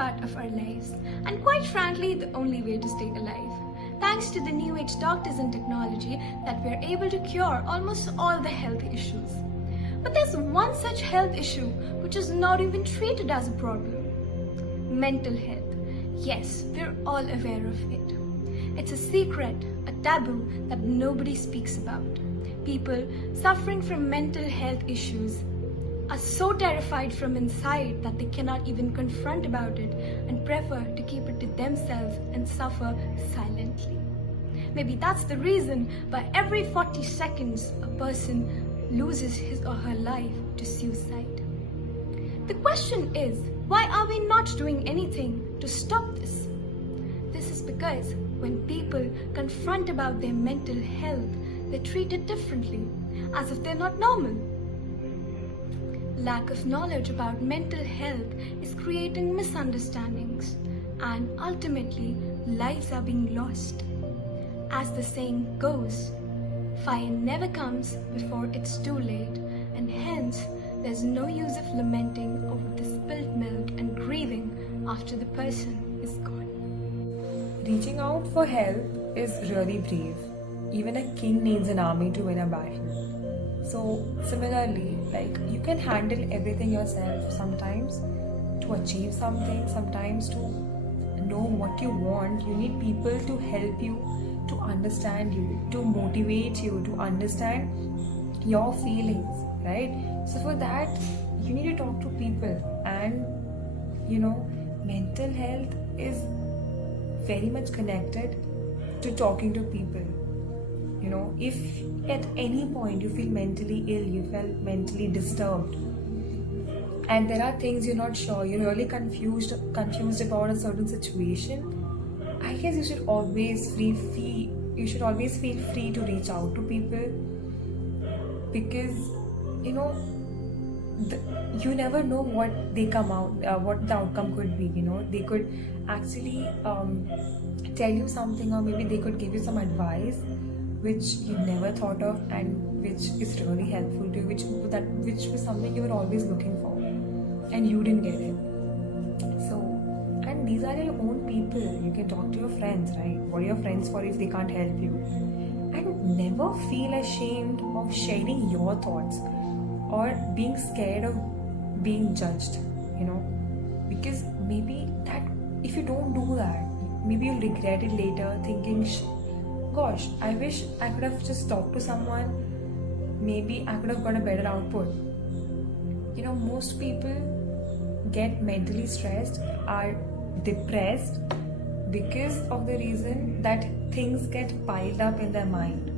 part of our lives, and quite frankly, the only way to stay alive. Thanks to the new age doctors and technology that we're able to cure almost all the health issues. But there's one such health issue which is not even treated as a problem. Mental health. Yes, we're all aware of it. It's a secret, a taboo that nobody speaks about. People suffering from mental health issues are so terrified from inside that they cannot even confront about it and prefer to keep it to themselves and suffer silently. Maybe that's the reason why every 40 seconds a person loses his or her life to suicide. The question is, why are we not doing anything to stop this? This is because when people confront about their mental health, they're treated differently, as if they're not normal. Lack of knowledge about mental health is creating misunderstandings, and ultimately, lives are being lost. As the saying goes, fire never comes before it's too late, and hence, there's no use of lamenting over the spilt milk and grieving after the person is gone. Reaching out for help is really brave. Even a king needs an army to win a battle. So similarly, you can handle everything yourself sometimes to achieve something, sometimes to know what you want. You need people to help you, to understand you, to motivate you, to understand your feelings, right? So for that, you need to talk to people, and mental health is very much connected to talking to people. If at any point you feel mentally ill, you feel mentally disturbed, and there are things you're not sure, you're really confused about a certain situation, I guess you should always feel free to reach out to people, because you never know what what the outcome could be. They could actually tell you something, or maybe they could give you some advice which you never thought of and which is really helpful to you, which was something you were always looking for and you didn't get it. So, and these are your own people. You can talk to your friends, right? What are your friends for if they can't help you? And never feel ashamed of sharing your thoughts or being scared of being judged, because maybe that if you don't do that, maybe you'll regret it later, thinking, gosh, I wish I could have just talked to someone, maybe I could have got a better output. Most people get mentally stressed, are depressed because of the reason that things get piled up in their mind,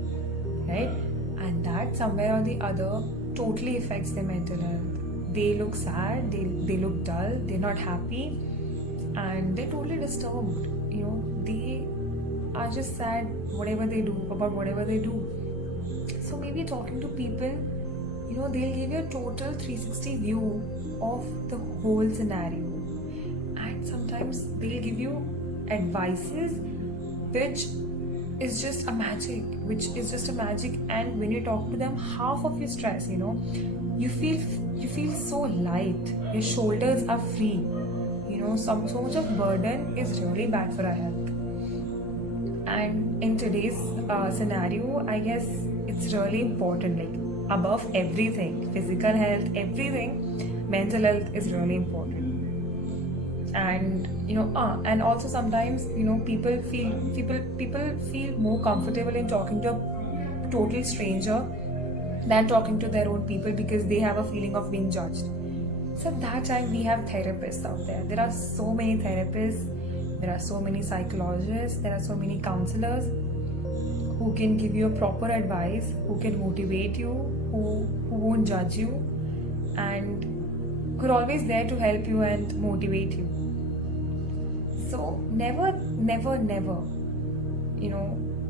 right? And that somewhere or the other totally affects their mental health. They look sad, they look dull, they're not happy, and they're totally disturbed. They are just sad about whatever they do. So maybe talking to people, they'll give you a total 360 view of the whole scenario, and sometimes they'll give you advices which is just a magic, and when you talk to them, half of your stress, you feel so light, your shoulders are free. So much of burden is really bad for our health. And in today's scenario, I guess it's really important, above everything, physical health, everything, mental health is really important. And and also sometimes people feel more comfortable in talking to a total stranger than talking to their own people, because they have a feeling of being judged. So that time we have therapists out there. There are so many therapists, there are so many psychologists, there are so many counselors who can give you a proper advice, who can motivate you, who won't judge you, and who are always there to help you and motivate you. So never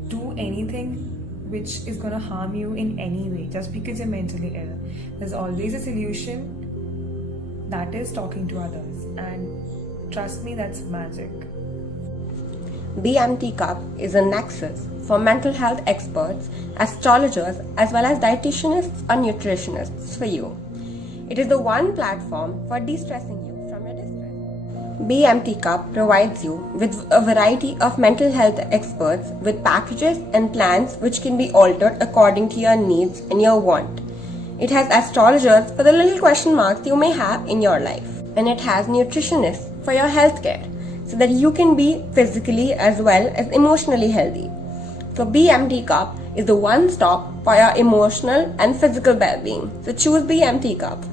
do anything which is going to harm you in any way just because you're mentally ill. There's always a solution, that is talking to others, and trust me, that's magic. BMT Cup is a nexus for mental health experts, astrologers, as well as dietitianists or nutritionists for you. It is the one platform for de-stressing you from your distress. BMT Cup provides you with a variety of mental health experts with packages and plans which can be altered according to your needs and your want. It has astrologers for the little question marks you may have in your life. And it has nutritionists for your healthcare so that you can be physically as well as emotionally healthy. So BMT Cup is the one stop for your emotional and physical well-being. So choose BMT Cup.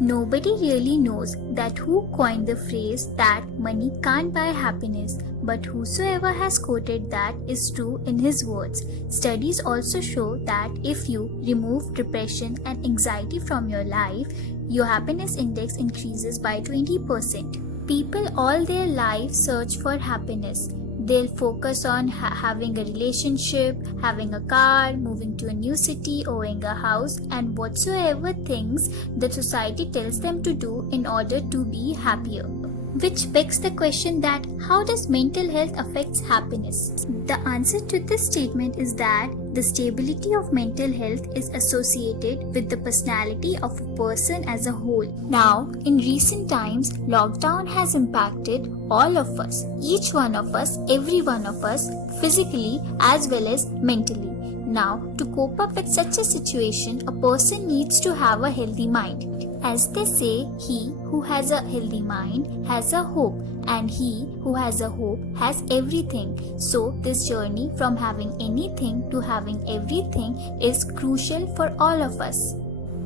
Nobody really knows that who coined the phrase that money can't buy happiness, but whosoever has quoted that is true in his words. Studies also show that if you remove depression and anxiety from your life, your happiness index increases by 20%. People all their life search for happiness. They'll focus on having a relationship, having a car, moving to a new city, owning a house, and whatsoever things the society tells them to do in order to be happier. Which begs the question that how does mental health affects happiness? The answer to this statement is that the stability of mental health is associated with the personality of a person as a whole. Now, in recent times, lockdown has impacted all of us, each one of us, every one of us, physically as well as mentally. Now, to cope up with such a situation, a person needs to have a healthy mind. As they say, he who has a healthy mind has a hope, and he who has a hope has everything. So, this journey from having anything to having everything is crucial for all of us.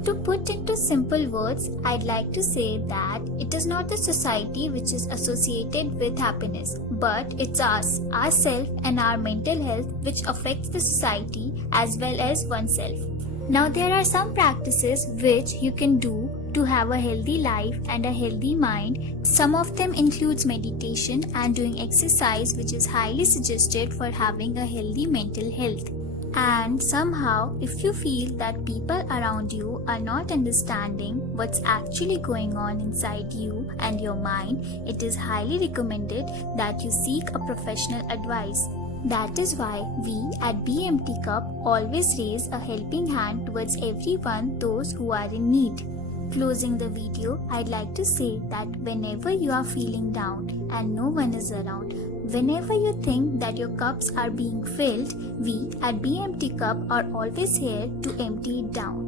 To put into simple words, I'd like to say that it is not the society which is associated with happiness, but it's us, ourselves, and our mental health which affects the society as well as oneself. Now, there are some practices which you can do to have a healthy life and a healthy mind. Some of them includes meditation and doing exercise, which is highly suggested for having a healthy mental health. And somehow, if you feel that people around you are not understanding what's actually going on inside you and your mind, it is highly recommended that you seek a professional advice. That is why we at BMT Cup always raise a helping hand towards everyone, those who are in need. Closing the video, I'd like to say that whenever you are feeling down and no one is around, whenever you think that your cups are being filled, we at BMT Cup are always here to empty it down.